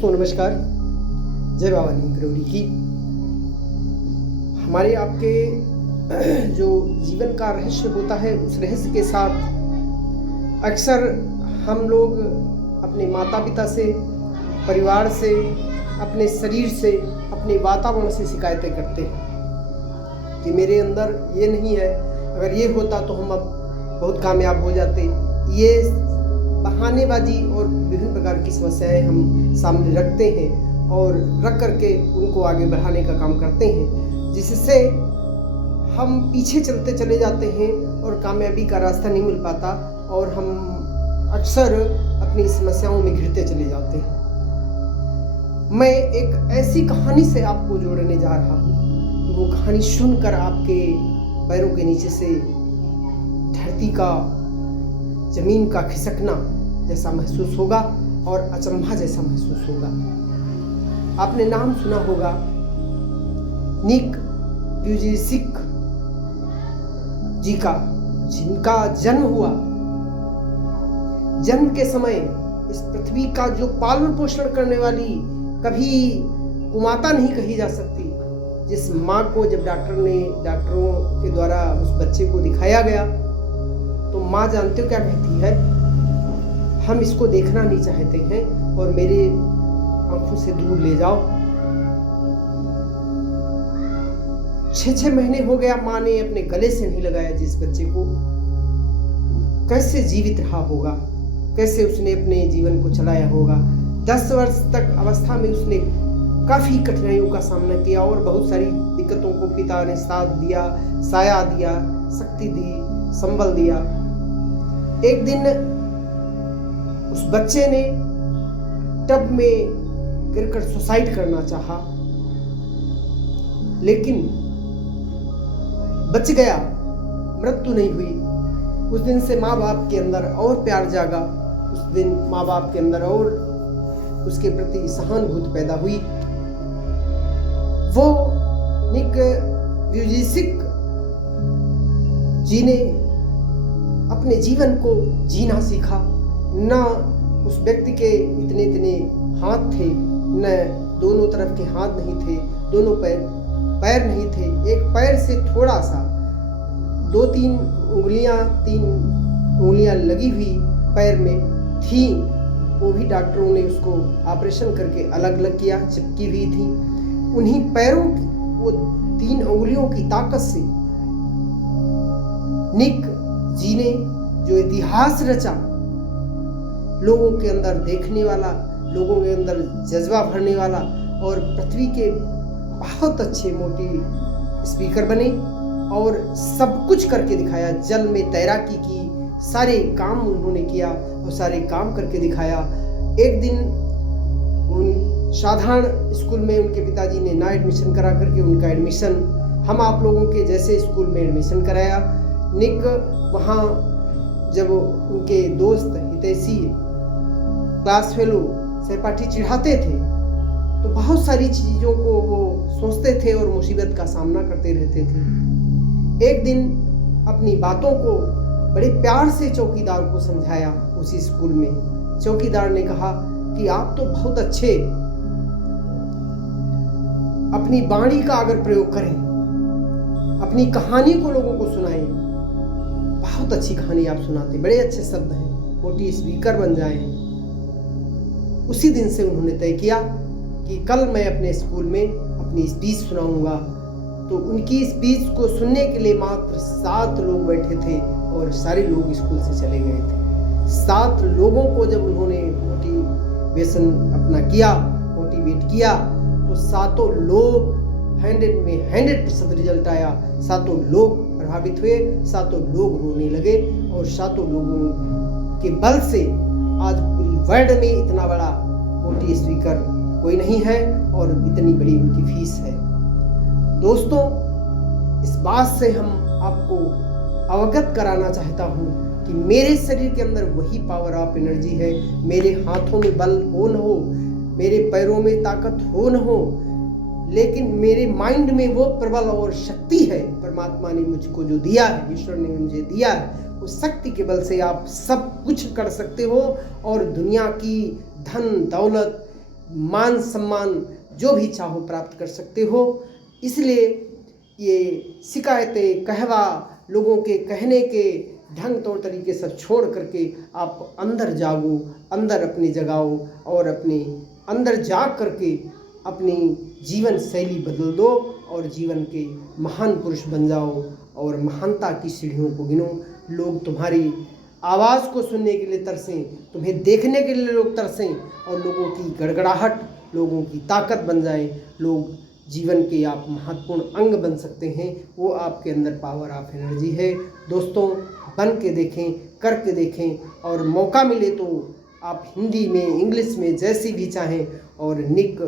दोस्तों नमस्कार। जय बाबा नीम करोड़ी की। हमारे आपके जो जीवन का रहस्य होता है, उस रहस्य के साथ अक्सर हम लोग अपने माता पिता से, परिवार से, अपने शरीर से, अपने वातावरण से शिकायतें करते हैं कि मेरे अंदर ये नहीं है, अगर ये होता तो हम अब बहुत कामयाब हो जाते। ये बहानेबाजी और विभिन्न प्रकार की समस्याएं हम सामने रखते हैं और रख करके उनको आगे बढ़ाने का काम करते हैं, जिससे हम पीछे चलते चले जाते हैं और कामयाबी का रास्ता नहीं मिल पाता और हम अक्सर अपनी समस्याओं में घिरते चले जाते हैं। मैं एक ऐसी कहानी से आपको जोड़ने जा रहा हूँ कि वो कहानी सुनकर आपके पैरों के नीचे से धरती का, जमीन का खिसकना जैसा महसूस होगा और अचंभा जैसा महसूस होगा। आपने नाम सुना होगा निक व्यूजेसिक जी का, जिनका जन्म हुआ। जन्म के समय इस पृथ्वी का जो पालन पोषण करने वाली, कभी कुमाता नहीं कही जा सकती, जिस माँ को जब डॉक्टरों के द्वारा उस बच्चे को दिखाया गया तो माँ जानते हो क्या कहती है? हम इसको देखना नहीं चाहते हैं और मेरे आंखों से दूर ले जाओ। 6 महीने हो गया माँ ने अपने गले से नहीं लगाया जिस बच्चे को। कैसे जीवित रहा होगा, कैसे उसने अपने जीवन को चलाया होगा। 10 वर्ष तक अवस्था में उसने काफ़ी कठिनाइयों का सामना किया और बहुत सारी दिक्कतों को पिता ने साथ दिया, साया दिया, शक्ति दी, संबल दिया। एक दिन उस बच्चे ने टब में गिरकर सुसाइड करना चाहा, लेकिन बच गया, मृत्यु नहीं हुई। उस दिन से माँ बाप के अंदर और प्यार जागा, उस दिन माँ बाप के अंदर और उसके प्रति सहानुभूति पैदा हुई। वो निक व्यूजेसिक जी ने अपने जीवन को जीना सीखा। न उस व्यक्ति के इतने हाथ थे, न दोनों तरफ के हाथ नहीं थे, दोनों पैर नहीं थे। एक पैर से थोड़ा सा 3 उंगलियां लगी हुई पैर में थी, वो भी डॉक्टरों ने उसको ऑपरेशन करके अलग अलग किया, चिपकी हुई थी। उन्हीं पैरों की वो 3 उंगलियों की ताकत से निक जी ने जो इतिहास रचा, लोगों के अंदर देखने वाला, लोगों के अंदर जज्बा भरने वाला, और पृथ्वी के बहुत अच्छे मोटी स्पीकर बने और सब कुछ करके दिखाया। जल में तैराकी की, सारे काम उन्होंने किया और सारे काम करके दिखाया। एक दिन उन साधारण स्कूल में उनके पिताजी ने ना एडमिशन करा करके उनका एडमिशन हम आप लोगों के जैसे स्कूल में एडमिशन कराया। निक वहाँ जब उनके दोस्त हितैषी क्लास फेलो सहपाठी चिढ़ाते थे तो बहुत सारी चीज़ों को वो सोचते थे और मुसीबत का सामना करते रहते थे। एक दिन अपनी बातों को बड़े प्यार से चौकीदार को समझाया उसी स्कूल में। चौकीदार ने कहा कि आप तो बहुत अच्छे, अपनी वाणी का अगर प्रयोग करें, अपनी कहानी को लोगों को सुनाएं, बहुत अच्छी कहानी आप सुनाते, बड़े अच्छे शब्द हैं, मोटी स्पीकर बन जाएं। उसी दिन से उन्होंने तय किया कि कल मैं अपने स्कूल में अपनी स्पीच सुनाऊंगा। तो उनकी स्पीच को सुनने के लिए मात्र 7 लोग बैठे थे और सारे लोग स्कूल से चले गए थे। 7 लोगों को जब उन्होंने मोटिवेशन अपना किया, मोटिवेट किया, तो 7 लोग 100 में 100% रिजल्ट आया। 7 लोग प्रभावित हुए, 7 लोग रोने लगे और 7 लोगों के बल से आज पूरी वर्ल्ड में इतना बड़ा मोटी स्पीकर कोई नहीं है और इतनी बड़ी उनकी फीस है। दोस्तों, इस बात से हम आपको अवगत कराना चाहता हूँ कि मेरे शरीर के अंदर वही पावर ऑफ एनर्जी है। मेरे हाथों में बल हो न हो, मेरे पैरों में ताकत हो न हो, लेकिन मेरे माइंड में वो प्रबल और शक्ति है। परमात्मा ने मुझको जो दिया है, ईश्वर ने मुझे दिया है, उस शक्ति के बल से आप सब कुछ कर सकते हो और दुनिया की धन दौलत मान सम्मान जो भी चाहो प्राप्त कर सकते हो। इसलिए ये शिकायतें, कहवा, लोगों के कहने के ढंग तौर तरीके सब छोड़ करके आप अंदर जागो, अंदर अपनी जगाओ और अपने अंदर जाग करके अपनी जीवन शैली बदल दो और जीवन के महान पुरुष बन जाओ और महानता की सीढ़ियों को गिनो। लोग तुम्हारी आवाज़ को सुनने के लिए तरसें, तुम्हें देखने के लिए लोग तरसें और लोगों की गड़गड़ाहट, लोगों की ताकत बन जाए। लोग जीवन के आप महत्वपूर्ण अंग बन सकते हैं। वो आपके अंदर पावर ऑफ एनर्जी है। दोस्तों, बन के देखें, करके देखें और मौका मिले तो आप हिंदी में, इंग्लिश में जैसी भी चाहें और निक